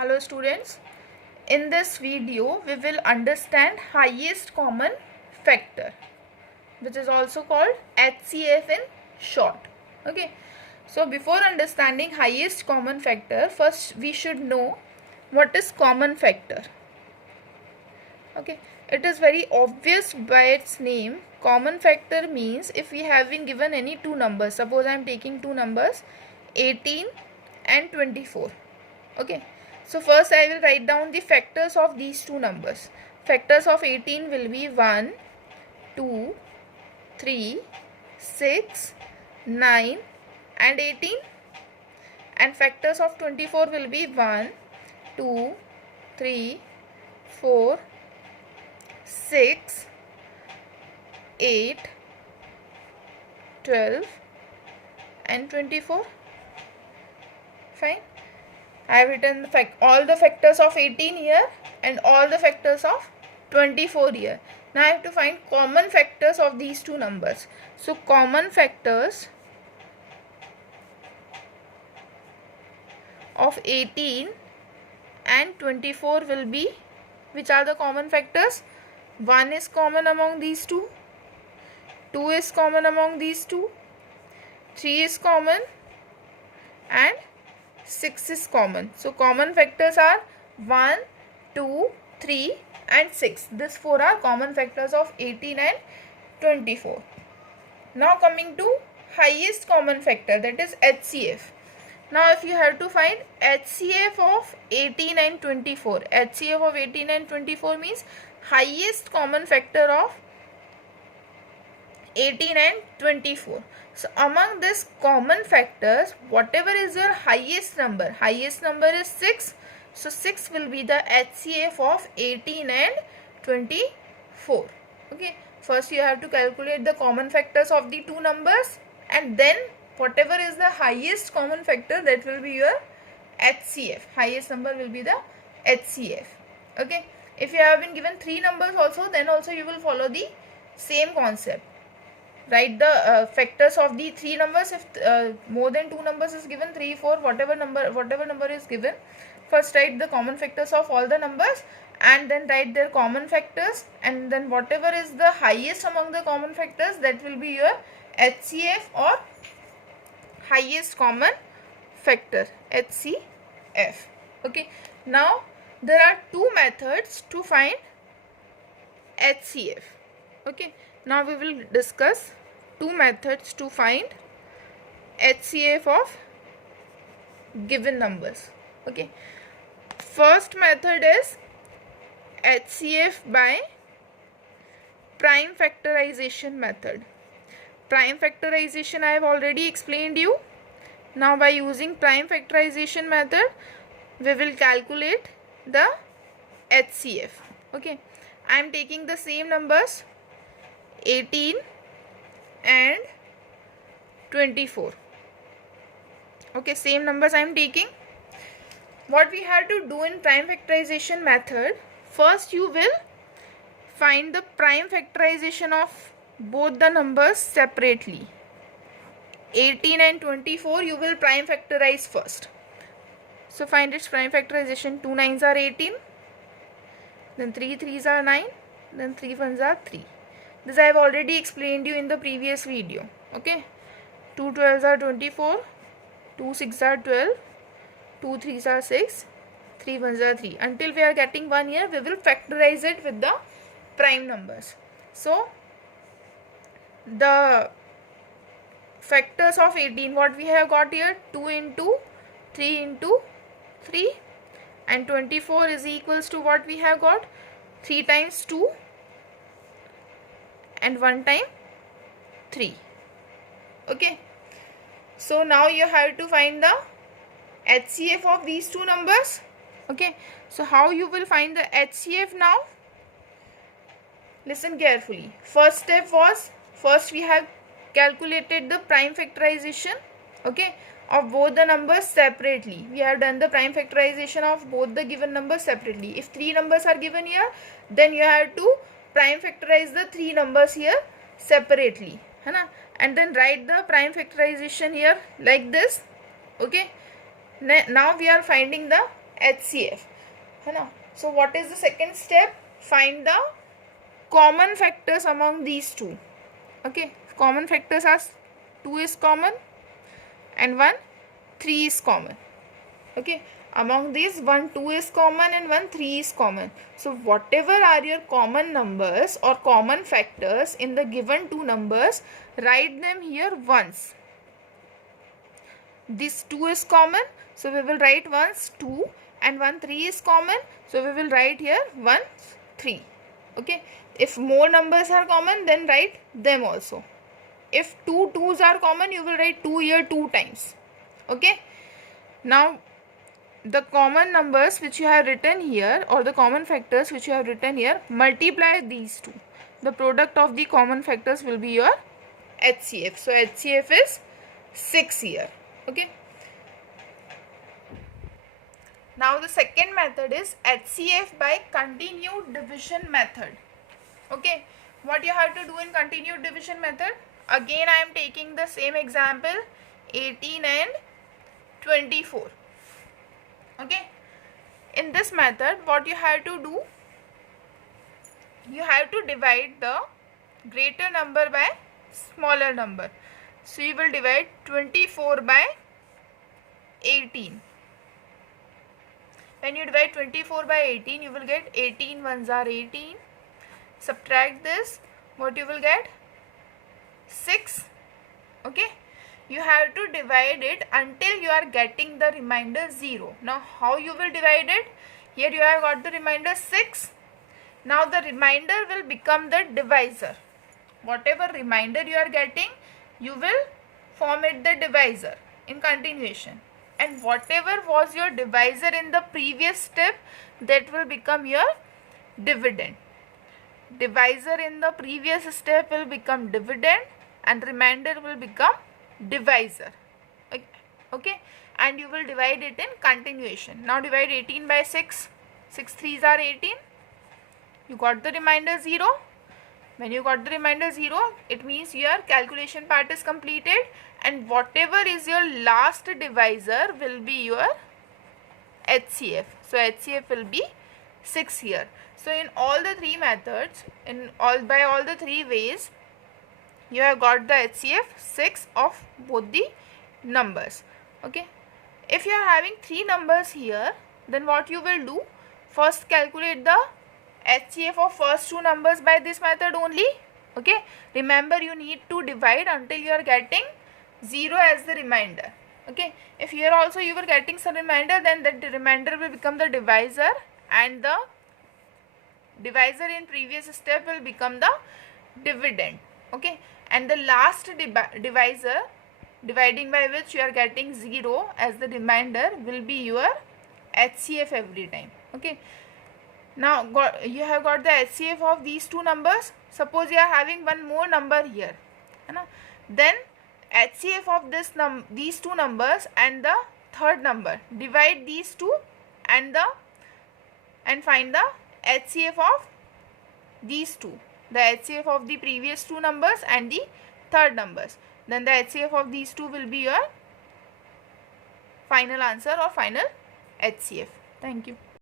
Hello students, in this video we will understand highest common factor, which is also called HCF in short. Okay, so before understanding highest common factor, first we should know what is common factor. Okay, it is very obvious by its name. Common factor means if we have been given any two numbers, suppose I am taking two numbers 18 and 24. Okay, so first I will write down the factors of these two numbers. Factors of 18 will be 1, 2, 3, 6, 9 and 18, and factors of 24 will be 1, 2, 3, 4, 6, 8, 12 and 24. Fine. I have written all the factors of 18 here and all the factors of 24 here. Now I have to find common factors of these two numbers. So common factors of 18 and 24 will be, which are the common factors? 1 is common among these two, 2 is common among these two, 3 is common and 6 is common. So common factors are 1, 2, 3 and 6. These four are common factors of 18 and 24. Now coming to highest common factor, that is HCF. Now if you have to find HCF of 18 and 24, HCF of 18 and 24 means highest common factor of 18 and 24. So among these common factors, whatever is your highest number is 6. So 6 will be the HCF of 18 and 24. Okay, first you have to calculate the common factors of the two numbers, and then whatever is the highest common factor, that will be your HCF. Highest number will be the HCF. Okay, if you have been given three numbers also, then also you will follow the same concept. Write the factors of the three numbers. If more than two numbers is given, 3, 4, whatever number is given, first write the common factors of all the numbers and then write their common factors, and then whatever is the highest among the common factors, that will be your HCF or highest common factor, HCF. Okay, now there are two methods to find HCF. Okay, now we will discuss two methods to find HCF of given numbers. Okay, first method is HCF by prime factorization method. Prime factorization I have already explained you. Now by using prime factorization method, we will calculate the HCF. Okay, I am taking the same numbers 18 and 24. Okay, same numbers I am taking. What we have to do in prime factorization method, first you will find the prime factorization of both the numbers separately. 18 and 24 you will prime factorize first. So find its prime factorization. 2 9s are 18, then 3 3s are 9, then 3 1s are 3. This I have already explained you in the previous video. Okay, 2 12s are 24, 2 6s are 12, 2 3s are 6, 3 1s are 3. Until we are getting 1 here, we will factorize it with the prime numbers. So the factors of 18, what we have got here, 2 into 3 into 3, and 24 is equals to what we have got, 3 times 2 and 1 time 3. Okay, so now you have to find the HCF of these two numbers. Okay, so how you will find the HCF now? Listen carefully. First step was, first we have calculated the prime factorization, okay, of both the numbers separately. We have done the prime factorization of both the given numbers separately. If three numbers are given here, then you have to prime factorize the three numbers here separately, है ना, and then write the prime factorization here like this. Okay, now we are finding the HCF, है ना. So what is the second step? Find the common factors among these two. Okay, common factors are 2 is common and 1 3 is common. Okay, among these 1 2 is common and 1 3 is common. So whatever are your common numbers or common factors in the given two numbers, write them here once. This 2 is common, so we will write once 2, and 1 3 is common, so we will write here 1 3. Okay, if more numbers are common, then write them also. If 2 2s are common, you will write 2 here 2 times. Okay, now the common numbers which you have written here, or the common factors which you have written here, multiply these two. The product of the common factors will be your HCF. So HCF is 6 here. Okay, now the second method is HCF by continued division method. Okay, what you have to do in continued division method? Again I am taking the same example, 18 and 24. Okay, in this method what you have to do, you have to divide the greater number by smaller number. So you will divide 24 by 18. When you divide 24 by 18, you will get 18 ones are 18. Subtract this, what you will get? 6. Okay, you have to divide it until you are getting the remainder 0. Now how you will divide it? Here you have got the remainder 6. Now the remainder will become the divisor. Whatever remainder you are getting, you will form it the divisor in continuation. And whatever was your divisor in the previous step, that will become your dividend. Divisor in the previous step will become dividend and remainder will become divisor. Okay, and you will divide it in continuation. Now divide 18 by 6. 6 3s are 18. You got the remainder 0. When you got the remainder 0, it means your calculation part is completed, and whatever is your last divisor will be your HCF. So HCF will be 6 here. So in all the three methods, by all the three ways, you have got the HCF 6 of both the numbers. Okay, if you are having 3 numbers here, then what you will do? First calculate the HCF of first 2 numbers by this method only. Okay, remember you need to divide until you are getting 0 as the remainder. Okay, if here also you were getting some remainder, then that the remainder will become the divisor, and the divisor in previous step will become the dividend. Okay, and the last divisor, dividing by which you are getting 0 as the remainder, will be your HCF every time. Okay, now you have got the HCF of these 2 numbers. Suppose you are having one more number here, then HCF of these 2 numbers and the third number, divide these two and find the HCF of these two, the HCF of the previous 2 numbers and the third numbers. Then the HCF of these two will be your final answer or final HCF. Thank you.